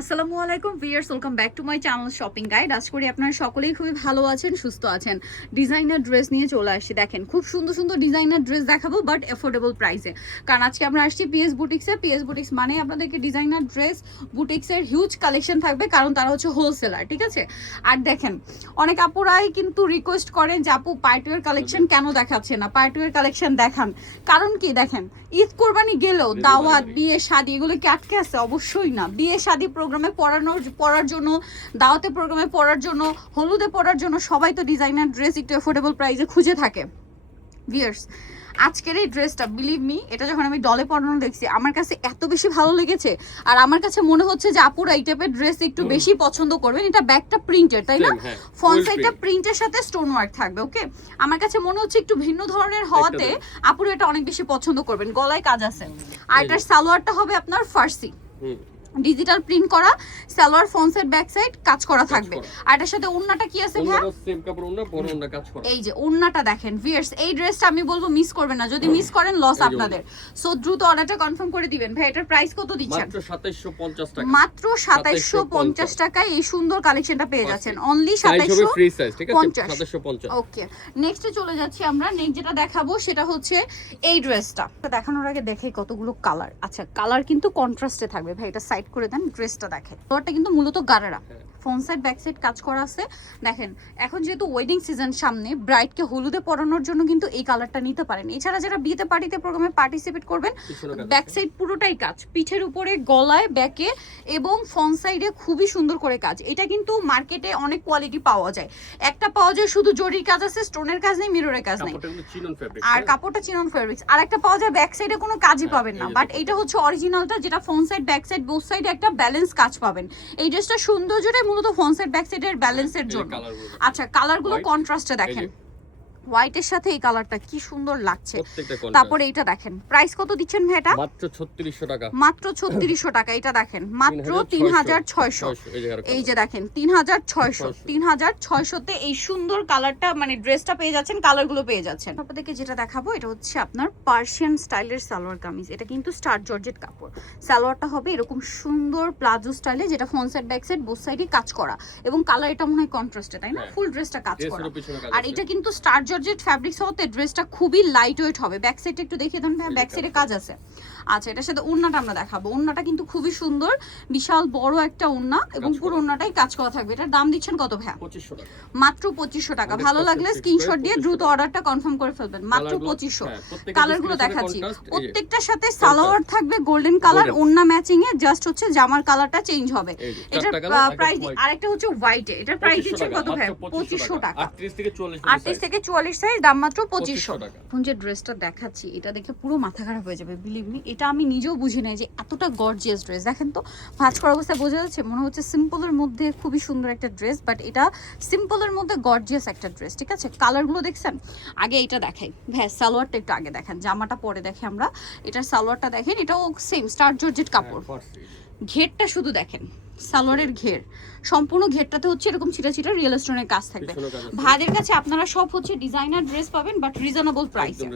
আসসালামু আলাইকুম viewers, welcome back to my channel shopping guide. আশা করি আপনারা সকলেই খুবই ভালো আছেন, সুস্থ আছেন। ডিজাইনার ড্রেস নিয়ে চলে আসছি। দেখেন খুব সুন্দর সুন্দর ডিজাইনার ড্রেস দেখাবো, বাট অ্যাফোর্ডেবল প্রাইসে। কারণ আজকে আমরা আসছি পিএস বুটিক্সে। পিএস বুটিক্স মানে আপনাদেরকে ডিজাইনার ড্রেস বুটিক্সের হিউজ কালেকশন থাকবে, কারণ তারা হচ্ছে হোলসেলার, ঠিক আছে। আর দেখেন অনেক আপুরাই কিন্তু রিকোয়েস্ট করেন যে আপু পার্টিওয়ার কালেকশন কেন দেখাচ্ছে না, পার্টিওয়ার কালেকশন দেখান। কারণ কি দেখেন, ঈদ কোরবানি গেলেও দাওয়াত বিয়ে শাদী এগুলো কি আটকে আছে? অবশ্যই না। বিয়ে শাদী প্রোগ্রামে পড়ার জন্য, দাওয়াতে প্রোগ্রামে পড়ার জন্য, হলুদে পড়ার জন্য সবাই তো ডিজাইনার ড্রেস একটু অ্যাফোর্ডেবল প্রাইসে খুঁজে থাকে। ভিউয়ার্স, আজকের এই ড্রেসটা বিলিভ মি, এটা যখন আমি ডলে পরানো দেখছি আমার কাছে এত বেশি ভালো লেগেছে। আর আমার কাছে মনে হচ্ছে যে আপুরা এই টাইপের ড্রেস একটু বেশি পছন্দ করবেন। এটা ব্যাকটা প্রিন্টেড, তাই না? ফ্রন্ট সাইডটা প্রিন্টের সাথে স্টোন ওয়ার্ক থাকবে। ওকে, আমার কাছে মনে হচ্ছে একটু ভিন্ন ধরনের হওয়াতে আপুরা এটা অনেক বেশি পছন্দ করবেন। গলায় কাজ আছে, আর এটার সালোয়ারটা হবে আপনার ফার্সি ডিজিটাল প্রিন্ট করা, salwar front side back side কাজ করা থাকবে। আর এটার সাথে ওন্নাটা কি আছে ভাই? সেম কাপড় ওন্না, বড় ওন্না কাজ করা। এই যে ওন্নাটা দেখেন ভিউয়ার্স, এই ড্রেসটা আমি বলবো মিস করবেন না। যদি মিস করেন লস আপনাদের। সো দ্রুত অর্ডারটা কনফার্ম করে দিবেন। ভাই এটার প্রাইস কত দিচ্ছেন? মাত্র 2750 টাকা। মাত্র 2750 টাকায় এই সুন্দর কালেকশনটা পেয়ে যাচ্ছেন। অনলি 2750 ফ্রি সাইজ, ঠিক আছে? 2750। ওকে, নেক্সটে চলে যাচ্ছি আমরা। নেক্সট যেটা দেখাবো সেটা হচ্ছে এই ড্রেসটা। দেখানোর আগে দেখে কতগুলো কালার। আচ্ছা, কালার কিন্তু কন্ট্রাস্টে থাকবে। ভাই এটা সাইড করে দেন, ড্রেসটা দেখেন। কালারটা কিন্তু মূলত gharara, front side back side কাজ করা আছে। দেখেন এখন যেহেতু ওয়েডিং সিজন সামনে, ব্রাইডকে হলুদে পরানোর জন্য কিন্তু এই কালারটা নিতে পারেন। এছাড়া যারা বিয়েতে পার্টিতে প্রোগ্রামে পার্টিসিপেট করবেন, ব্যাক সাইড পুরোটাই কাজ, পিঠের উপরে, গলায়, ব্যাকে এবং ফ্রন্ট সাইডে খুবই সুন্দর করে কাজ। এটা কিন্তু মার্কেটে অনেক কোয়ালিটি পাওয়া যায়। একটা পাওয়া যায় শুধু জরির কাজ আছে, স্টোনের কাজ নেই, মিররের কাজ নেই, আর কাপড়টা চিনন ফেব্রিক্স। আর একটা পাওয়া যায় ব্যাক সাইডে কোনো কাজই পাবেন না, বাট এটা হচ্ছে অরিজিনালটা, যেটা front side back side both সাইডে একটা ব্যালেন্স কাজ পাবেন। এই ড্রেসটা সৌন্দর্যটা মূলত ফ্রন্ট সাইড ব্যাক সাইডের ব্যালেন্সের জন্য। আচ্ছা, কালারগুলো কন্ট্রাস্টে দেখেন। হোয়াইটের সাথে এই কালারটা কি সুন্দর লাগছে। তারপরে এটা দেখেন, প্রাইস কত দিচ্ছেন ভাই? এটা মাত্র 3600 টাকা। মাত্র 3600 টাকা। এটা দেখেন মাত্র 3600। এই যে দেখেন 3600, 3600 তে এই সুন্দর কালারটা, মানে ড্রেসটা পেয়ে যাচ্ছেন, কালারগুলো পেয়ে যাচ্ছেন। আপনাদেরকে যেটা দেখাবো এটা হচ্ছে আপনার পার্সিয়ান স্টাইলের সালোয়ার কামিজ। এটা কিন্তু স্টার জর্জেট কাপড়। সালোয়ারটা হবে এরকম সুন্দর প্লাজো স্টাইলে, যেটা front side back side both সাইডে কাজ করা, এবং কালার এটা মনে হয় কন্ট্রাস্টে, তাই না? ফুল ড্রেসটা কাজ করা। আর এটা কিন্তু স্টার জর্জেট ফ্যাব্রিক্স হতে ড্রেসটা খুবই লাইট ওয়েট হবে। ব্যাক সাইডে একটু দেখিয়ে দেন ভাই, ব্যাক সাইডে কাজ আছে। আচ্ছা, এটার সাথে ওন্নাটা আমরা দেখাবো। ওন্নাটা কিন্তু খুবই সুন্দর, বিশাল বড় একটা ওন্না, এবং পুরো ওন্নাটাই কাজ করা থাকবে। এটার দাম দিচ্ছেন কত ভাই? 2500 টাকা। মাত্র 2500 টাকা। ভালো লাগলে স্ক্রিনশট দিয়ে দ্রুত অর্ডারটা কনফার্ম করে ফেলবেন। মাত্র 2500। কালারগুলো দেখাচ্ছি, প্রত্যেকটার সাথে সালোয়ার থাকবে গোল্ডেন কালার, ওন্না ম্যাচিং এ, জাস্ট হচ্ছে জামার কালারটা চেঞ্জ হবে। এটার প্রাইস, আরেকটা হচ্ছে হোয়াইটে, এটার প্রাইস দিচ্ছেন কত ভাই? 2500 টাকা। 38 থেকে 44 সাইজ, দাম মাত্র 2500 টাকা। এখন যে ড্রেসটা দেখাচ্ছি এটা দেখে পুরো মাথা খারাপ হয়ে যাবে, বিলিভ মি। এটা আমি নিজেও বুঝি নাই যে এতটা গর্জিয়াস ড্রেস। দেখেন তো, ভাঁজ করা অবস্থায় বোঝা যাচ্ছে, মনে হচ্ছে সিম্পলের মধ্যে খুবই সুন্দর একটা ড্রেস, বাট এটা সিম্পলের মধ্যে গর্জিয়াস একটা ড্রেস, ঠিক আছে। কালারগুলো দেখছেন? আগে এটা দেখাই ভাই, সালোয়ারটা একটু আগে দেখেন, জামাটা পরে দেখে আমরা। এটার সালোয়ারটা দেখেন, এটাও সেম স্টার জর্জেট কাপড়। ঘেরটা শুধু দেখেন, সালোয়ারের ঘের সম্পূর্ণ ঘেরটাতে হচ্ছে এরকম ছিটা ছিটা রিয়েল স্টোনের কাজ থাকবে। ভাইদের কাছে আপনারা সব হচ্ছে ডিজাইনার ড্রেস পাবেন, বাট রিজনেবল প্রাইসে,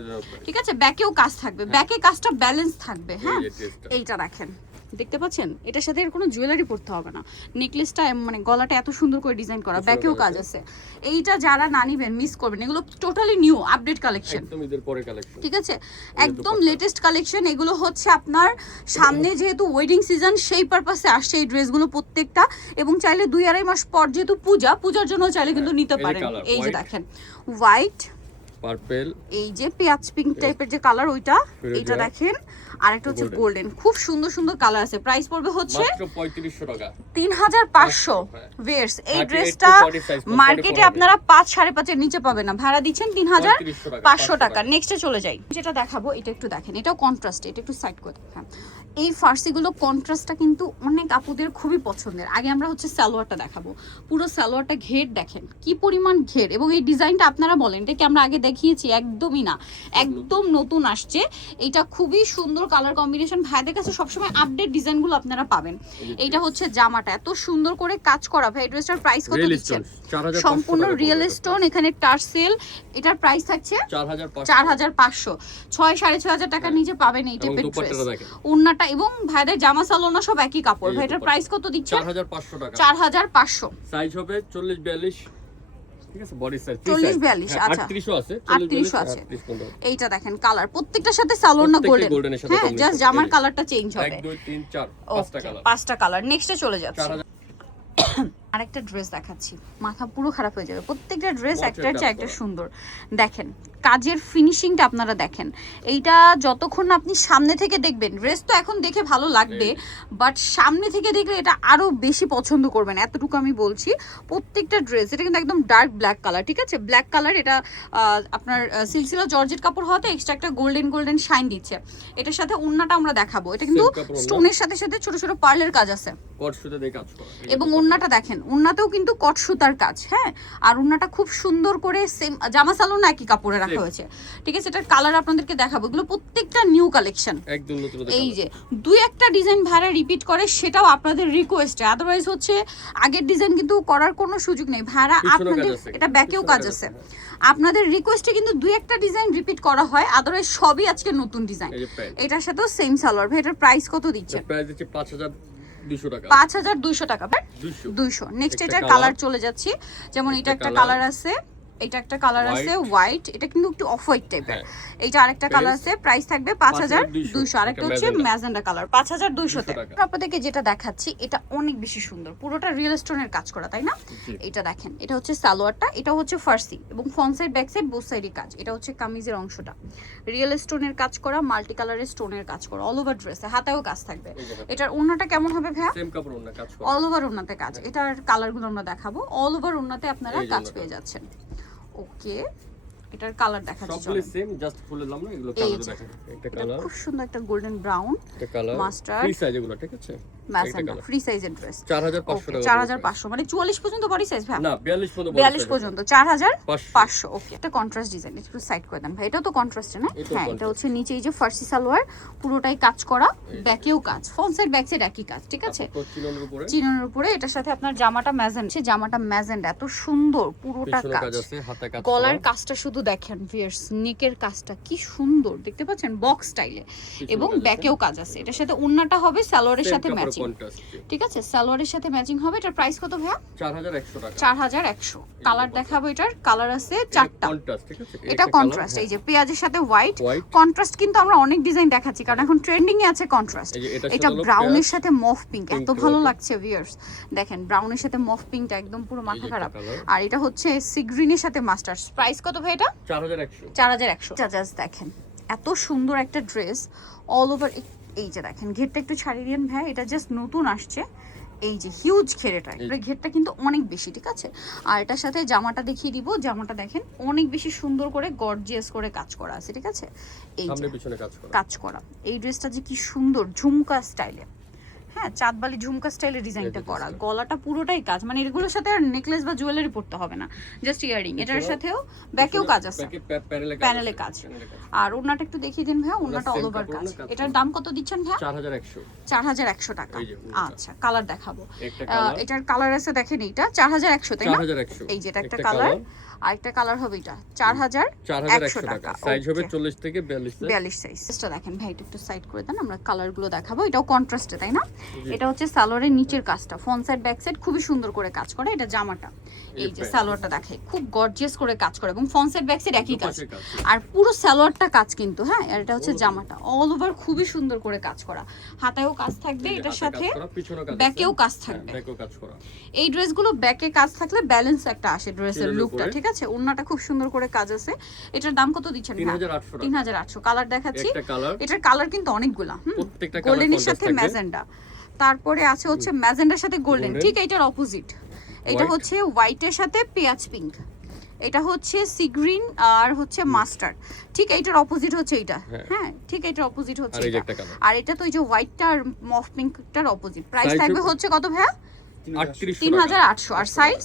ঠিক আছে। ব্যাকেও কাজ থাকবে, ব্যাকে কাজটা ব্যালেন্স থাকবে। হ্যাঁ, এইটা দেখেন, দেখতে পাচ্ছেন? এটার সাথে এর কোনো জুয়েলারি পরতে হবে না। নেকলেসটা মানে গলাটা এত সুন্দর করে ডিজাইন করা, ব্যাকেও কাজ আছে। এইটা যারা না নিবেন মিস করবেন। এগুলো টোটালি নিউ আপডেট কালেকশন, একদম ঈদের পরে কালেকশন, ঠিক আছে, একদম লেটেস্ট কালেকশন। এগুলো হচ্ছে আপনার সামনে যেহেতু ওয়েডিং সিজন, সেই পারপাসে আসছে এই ড্রেসগুলো প্রত্যেকটা। এবং চাইলে 2-2.5 মাস পর যেহেতু পূজার জন্য চাইলে কিন্তু নিতে পারেন। এই যে দেখেন হোয়াইট, পার্পল, এই যে পেঁয়াজ পিঙ্ক টাইপের যে কালার ওইটা, এটা দেখেন। আর একটা হচ্ছে গোল্ডেন, খুব সুন্দর সুন্দর কালার আছে। প্রাইস পড়বে হচ্ছে মাত্র 3500 টাকা। 3500 ভিউয়ার্স। এই ড্রেসটা মার্কেটে আপনারা 5-5.5 এর নিচে পাবেন না, ভাড়া দিচ্ছেন 3500 টাকা। নেক্সটে চলে যাই, যেটা দেখাবো এটা একটু দেখেন, এটাও কন্ট্রাস্ট, এটা একটু সাইড করে দেখেন। এই ফার্সিগুলো কন্ট্রাস্টটা কিন্তু অনেক আপুদের খুবই পছন্দের। আগে আমরা হচ্ছে সালোয়ারটা দেখাবো। পুরো সালোয়ারটা ঘের দেখেন কি পরিমাণ ঘের, এবং এই ডিজাইনটা আপনারা বলেন এটা কি আমরা আগে দেখিয়েছি? একদমই না, একদম নতুন আসছে। এটা খুবই সুন্দর কালার কম্বিনেশন। ভাইদের কাছে সবসময় আপডেট ডিজাইনগুলো আপনারা পাবেন। এইটা হচ্ছে জামাটা এত সুন্দর করে কাজ করা। ভাই ড্রেসটার প্রাইস কত দিচ্ছেন? সম্পূর্ণ রিয়েল স্টোন, এখানে টার্সেল। এটার প্রাইস থাকছে 4500। 6-6.5 হাজার টাকার নিচে পাবেন এই টাইপের ড্রেস। ওন্নাটা ওন্নাটা এবং ভাইদের জামা সালোনা সব একই কাপড়। এই ভাই এটার দুপাট্টা। প্রাইস কত দিচ্ছে? 4500 টাকা। 4500। সাইজ হবে 40 42, ঠিক আছে, বডি সাইজ 40 42, আচ্ছা 38 আছে, 38 আছে। 38 পর্যন্ত। এইটা দেখেন কালার প্রত্যেকটার সাথে সালোনা প্রত্যেকটা গোল্ডেন, golden এর সাথে হ্যাঁ combination। জাস্ট জামার এই যে। কালারটা চেঞ্জ হবে। 1 2 3 4 5টা ওকে, কালার। 5টা কালার। নেক্সটে চলে যাচ্ছে। 4000 আরেকটা ড্রেস দেখাচ্ছি, মাথা পুরো খারাপ হয়ে যাবে। প্রত্যেকটা ড্রেস Watch একটার এর চেয়ে কাজ একটা করা। সুন্দর। দেখেন কাজের ফিনিশিংটা আপনারা দেখেন। এইটা যতক্ষণ না আপনি সামনে থেকে দেখবেন, ড্রেস তো এখন দেখে ভালো লাগবে, বাট সামনে থেকে দেখলে এটা আরো বেশি পছন্দ করবেন, এতটুকু আমি বলছি। প্রত্যেকটা ড্রেস, এটা কিন্তু একদম ডার্ক ব্ল্যাক কালার, ঠিক আছে, ব্ল্যাক কালার। এটা আপনার সিলসিলা জর্জেট কাপড় হওয়াতে এক্সট্রা একটা গোল্ডেন গোল্ডেন শাইন দিচ্ছে। এটার সাথে ওন্নাটা আমরা দেখাবো, এটা কিন্তু Same কাপড় ওন্না। স্টোনের সাথে সাথে ছোট ছোট পার্লের কাজ আছে। কট সুতা দিয়ে কাজ করা। এই যে এবং দুপাট্টা। ওন্নাটা দেখেন, ওন্নাতেও কিন্তু কট সুতার কাজ, হ্যাঁ। আর ওন্নাটা খুব সুন্দর করে সেম জামা সালোনা একই কাপড়ে রাখা Same। হয়েছে, ঠিক আছে। এটার কালার আপনাদেরকে দেখাবো, এগুলো প্রত্যেকটা নিউ কালেকশন। একদম নতুন নতুন এই colour। যে দুই একটা ডিজাইন ভাড়া রিপিট করে, সেটাও আপনাদের রিকোয়েস্টে, আদারওয়াইজ হচ্ছে আগের ডিজাইন কিন্তু করার কোনো সুযোগ নেই ভাড়া। পিছনেও আপনাদের কাজ আছে। এটা ব্যাকেও পিছনেও কাজ কাজ আছে, আছে, আপনাদের রিকোয়েস্টে কিন্তু দুই একটা ডিজাইন রিপিট করা হয়, আদারওয়াইজ সবই আজকে নতুন ডিজাইন। এই যে প্যান্ট। এটার সাথেও সেম সালোয়ার। ভাই এটার প্রাইস কত দিচ্ছে? প্রাইস দিচ্ছে 5200 টাকা। 5200 টাকা। 200। 200। নেক্সট একটা এটার colour। কালার চলে যাচ্ছি, যেমন এটা একটা একটা colour। কালার আছে, এটা একটা কালার আছে হোয়াইট, এটা কিন্তু একটু অফ হোয়াইট টাইপের। হ্যাঁ। এইটা আরেকটা কালার আছে, প্রাইস থাকবে 5200। আরেকটা একটা হচ্ছে magenta। ম্যাজেন্ডা কালার 5200 তে। 200 টাকা। আপনাদেরকে যেটা দেখাচ্ছি এটা অনেক বেশি সুন্দর, পুরোটা রিয়েল স্টোনের কাজ করা, তাই না? জি। এটা দেখেন, এটা হচ্ছে সালোয়ারটা, এটা হচ্ছে ফার্সি এবং front side back side both সাইডই কাজ। এটা হচ্ছে কামিজের অংশটা রিয়েল স্টোনের কাজ করা, মাল্টি কালারের স্টোনের কাজ করা, অল ওভার ড্রেসে হাতেও কাজ থাকবে। এই যে দেখেন। এটার ওন্নাটা কেমন হবে ভাইয়া? সেম কাপড় ওন্না কাজ করা। অল ওভার ওন্নাতে কাজ। এটার কালারগুলো আমরা দেখাবো, অল ওভার ওন্নাতে আপনারা এই যে কাজ ওন্নাটা। পেয়ে যাচ্ছেন। ওকে, এটার কালার দেখাচ্ছি সবগুলো চলেন। সেম, জাস্ট খুলে দিলাম না, এগুলো এই কালার যে। দেখেন। একটা এটা কালার, খুব সুন্দর একটা গোল্ডেন ব্রাউন, একটা কালার, Mustard। ফ্রি সাইজ এগুলো, ঠিক আছে। একটা ম্যাজেন্ডা কালার। ফ্রি সাইজের ড্রেস। 4500 টাকা। 4500 মানে 44 পর্যন্ত বডি সাইজ ভাই? না, 42 পর্যন্ত। 42 পর্যন্ত 4500। 500। ওকে, একটা কন্ট্রাস্ট ডিজাইন, একটু সাইড করে দেন ভাই। এটাও তো কন্ট্রাস্টে না? এটাও হ্যাঁ, এটা contrast। হচ্ছে নিচে এই যে ফার্সি সালোয়ার, পুরোটাই কাজ করা, ব্যাকেও কাজ, ফ্রন্ট সাইড ব্যাক সাইড একই কাজ, ঠিক আছে। তারপর চিননের উপরে চিননের উপরে এটার সাথে আপনার জামাটা ম্যাজেন্ডা, জামাটা ম্যাজেন্ডা এত সুন্দর, পুরোটা পিছনে কাজ। কাজ আছে, হাতে কাজ গলার করা। কাজটা শুধু দেখেন ভিউয়ার্স, নেকের কাজটা কি সুন্দর দেখতে পাচ্ছেন, বক্স স্টাইলে, এবং কাজ আছে। ব্যাকেও কাজ আছে। এটার সাথে ওন্নাটা হবে সালোয়ারের Same সাথে কাপড় ম্যাচিং, contrast, জি। ঠিক আছে, সালোয়ারের সাথে ম্যাচিং হবে। এটার প্রাইস কত ভাইয়া? 4100 টাকা। 4100। কালার দেখাবো, এটার কালার আছে 4টা। কন্ট্রাস্ট, ঠিক আছে। এটা কন্ট্রাস্ট, এই যে পেঁয়াজের সাথে হোয়াইট হোয়াইট। কন্ট্রাস্ট, কিন্তু আমরা অনেক ডিজাইন দেখাচ্ছি কারণ এখন ট্রেন্ডিং এ আছে কন্ট্রাস্ট। এই যে এটার এটা সাথে হলো ব্রাউনের পেঁয়াজ, সাথে মফ পিঙ্ক, এত pink ভালো কালার। লাগছে ভিউয়ার্স। দেখেন ব্রাউনের সাথে মফ পিঙ্কটা একদম পুরো মাথা একটা খারাপ। colour। আর এটা হচ্ছে সি গ্রিনের সাথে মাস্টার্ড। প্রাইস কত ভাই এটা? 4100। 4100। জাস্ট দেখেন এত সুন্দর একটা ড্রেস, অল ওভার। এই যে দেখেন ঘেরটা একটু ছাড়িয়ে দিন ভাই, এটা জাস্ট নতুন আসছে। এই যে হিউজ ঘের, এটা ঘেরটা কিন্তু অনেক বেশি, ঠিক আছে। আর এটার সাথে জামাটা দেখিয়ে দিব, জামাটা দেখেন অনেক বেশি সুন্দর করে গর্জিয়াস করে কাজ করা আছে, ঠিক আছে। এই যে সামনে পিছনে কাজ করা। কাজ করা, এই ড্রেসটা যে কি সুন্দর ঝুমকা স্টাইলে, হ্যাঁ চাঁদবালি ঝুমকা স্টাইলের ডিজাইনটা করা, গলাটা পুরোটাই কাজ, মানে এগুলোর সাথে আর নেকলেস বা জুয়েলারি পড়তে হবে না, জাস্ট ইয়ারিং। এটার সাথেও ব্যাকেও কাজ আছে, প্যানেলে কাজ। আর ওন্নাটা একটু দেখিয়ে দিন ভাই, ওন্নাটা অল ওভার কাজ। এটার দাম কত দিচ্ছেন ভাই? 4100। 4100 টাকা। এই যে ওন্নাটা। আচ্ছা, কালার দেখাবো। একটা কালার, এটার কালার আছে দেখেন, এইটা 4100 তাই না? 4100। এই যে এটা একটা কালার, আর একটা কালার হবে এটা 4100 টাকা। সাইজ হবে Okay। 40 থেকে 42 সাইজ। 42 সাইজ। এটা দেখেন ভাই, এটা একটু সাইড করে দেন, আমরা কালারগুলো দেখাবো। এটাও কন্ট্রাস্টে তাই না? এটা হচ্ছে সালোয়ারের নিচের কাজটা, ফ্রন্ট সাইড ব্যাক সাইড খুবই সুন্দর করে কাজ করে। এটা জামাটা, এই যে সালোয়ারটা দেখে খুব গর্জিয়াস করে কাজ করে, এবং ফ্রন্ট সাইড ব্যাক সাইড একই কাজ। আর পুরো সালোয়ারটা কাজ কিন্তু, হ্যাঁ। আর এটা হচ্ছে জামাটা, অল ওভার খুবই সুন্দর করে কাজ করা, হাতায়ও কাজ থাকবে, এটার সাথে ব্যাকেও কাজ থাকবে। এই ড্রেসগুলো ব্যাকে কাজ থাকলে ব্যালেন্স একটা আসে ড্রেসের লুকটা, ঠিক আছে। ওন্নাটা খুব সুন্দর করে কাজ আছে। এটার দাম কত দিচ্ছেন? 3800। কালার দেখাচ্ছি, এটার কালার কিন্তু অনেকগুলা, গোল্ডেনের সাথে ম্যাজেন্ডা, তারপরে আছে হচ্ছে ম্যাজেন্ডার সাথে গোল্ডেন, ঠিক এটার অপোজিট। এটা হচ্ছে হোয়াইটের সাথে পেঁয়াজ পিঙ্ক, এটা হচ্ছে সি গ্রিন আর হচ্ছে মাস্টার্ড, ঠিক এইটার অপোজিট হচ্ছে এইটা, হ্যাঁ ঠিক এইটার অপোজিট হচ্ছে এটা। আর এটা তো এই যে হোয়াইটটা আর মফ পিঙ্কটার অপোজিট। প্রাইস থাকবে হচ্ছে কত ভাইয়া? 3800। আর সাইজ?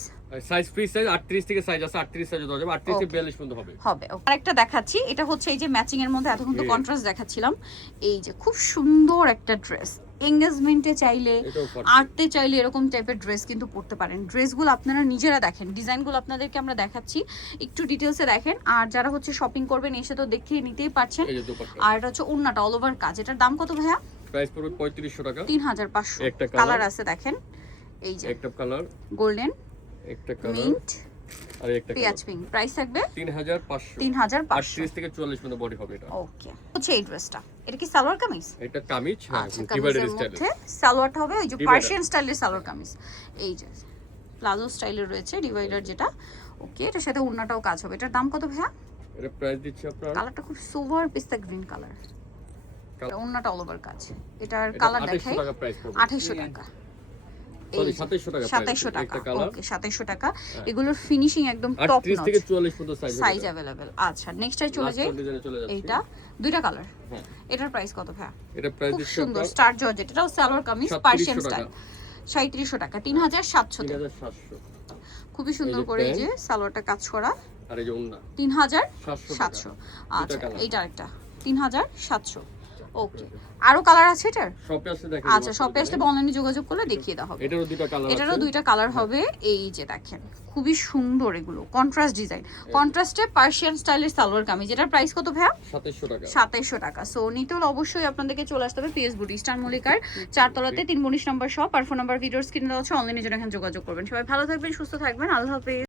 সাইজ ফ্রি সাইজ 38 থেকে সাইজ আছে, 38 সাইজে দেওয়া যাবে, 38 থেকে 42 পর্যন্ত হবে। আরেকটা দেখাচ্ছি, এটা হচ্ছে এই যে ম্যাচিং এর মধ্যে এতক্ষণ তো কন্ট্রাস্ট দেখাচ্ছিলাম। এই যে খুব সুন্দর একটা ড্রেস, এঙ্গেজমেন্টে চাইলে, আর্টে চাইলে এরকম টাইপের ড্রেস কিন্তু পরতে পারেন। ড্রেসগুলো আপনারা নিজেরা দেখেন, ডিজাইনগুলো আপনাদেরকে আমরা দেখাচ্ছি, একটু ডিটেলসে দেখেন। আর যারা হচ্ছে শপিং করবেন এসে তো দেখিয়ে নিতেই পারছেন। আর এটা হচ্ছে ওন্নাটা অল ওভার কাজ। এটার দাম কত ভাইয়া? প্রাইস পড়বে 3500 টাকা। 3500। একটা কালার আছে দেখেন, এই যে একটা কালার, গোল্ডেন, একটা কালার, মিন্ট, আর একটা পেঁয়াজ পিঙ্ক। প্রাইস থাকবে 3500। 3500। 38 থেকে 44 পর্যন্ত বডি হবে এটা। ওকে, হচ্ছে এই ড্রেসটা, এটা কি সালোয়ার কামিজ? এটা কামিজ, হ্যাঁ, আচ্ছা, ডিভাইডার কামিজের স্টাইল। মধ্যে সালোয়ারটা হবে ওই যে Divider। পার্সিয়ান স্টাইলের সালোয়ার কামিজ, এই যে প্লাজো স্টাইলের রয়েছে ডিভাইডার যেটা। ওকে, এটার সাথে ওড়নাটাও কাজ হবে। এটার দাম কত ভাইয়া? এটা প্রাইস দিচ্ছি আপনার, কালারটা খুব সোভার পিস্তা গ্রিন কালার, কালার- ওড়নাটা অল ওভার কাজ। এটার এটা কালার 2800 দেখাই, টাকা প্রাইস পড়বে। 2800 টাকা। সরি, এই 2700 টাকা। 2700 টাকা। একটা কালার, ওকে, 2700 টাকা। এগুলোর ফিনিশিং একদম টপ 38 নচ, থেকে 44 পর্যন্ত সাইজ সাইজ अवेलेबल। আচ্ছা, নেক্সটটাই চলে যাই। ডিজাইনে চলে যাচ্ছে। এইটা দুইটা কালার। হ্যাঁ, এটার প্রাইস কত ভাইয়া? এটা প্রাইস খুব দিচ্ছি সুন্দর আপনার স্টার জর্জেট, এটাও সালোয়ার কামিজ 3700 পার্সিয়ান টাকা। স্টাইল। 3700 টাকা, 3700 তে 3700। খুবই সুন্দর এই যে করে এই যে প্যান্ট। সালোয়ারটা কাজ করা। আর এই যে ওন্না 3700। আচ্ছা, colour। এইটা একটা 3700। ওকে, আরো কালার আছে এটার? শপে আসলে দেখেন। আচ্ছা, শপে আসলে অনলাইনে যোগাযোগ করলে দেখিয়ে দেওয়া হবে। এটারও দুটো কালার আছে। এটারও দুইটা কালার হবে, এই যে দেখেন খুবই সুন্দর এগুলো, কন্ট্রাস্ট ডিজাইন, কন্ট্রাস্টে পার্সিয়ান স্টাইলের সালোয়ার কামিজ। এটার প্রাইস কত ভাইয়া? 2700 টাকা। 2700 টাকা। সো নিতে হলে অবশ্যই আপনাদেরকে চলে আসতে হবে পিএস বুটি, স্টার মল্লিকার 4 তলাতে 319 নম্বর শপ। আর ফোন নাম্বার ভিডিওর স্ক্রিনে দেওয়া আছে, অনলাইনে জন্য এখানে যোগাযোগ করবেন। সবাই ভালো থাকবেন, সুস্থ থাকবেন, আল্লাহ হাফেজ।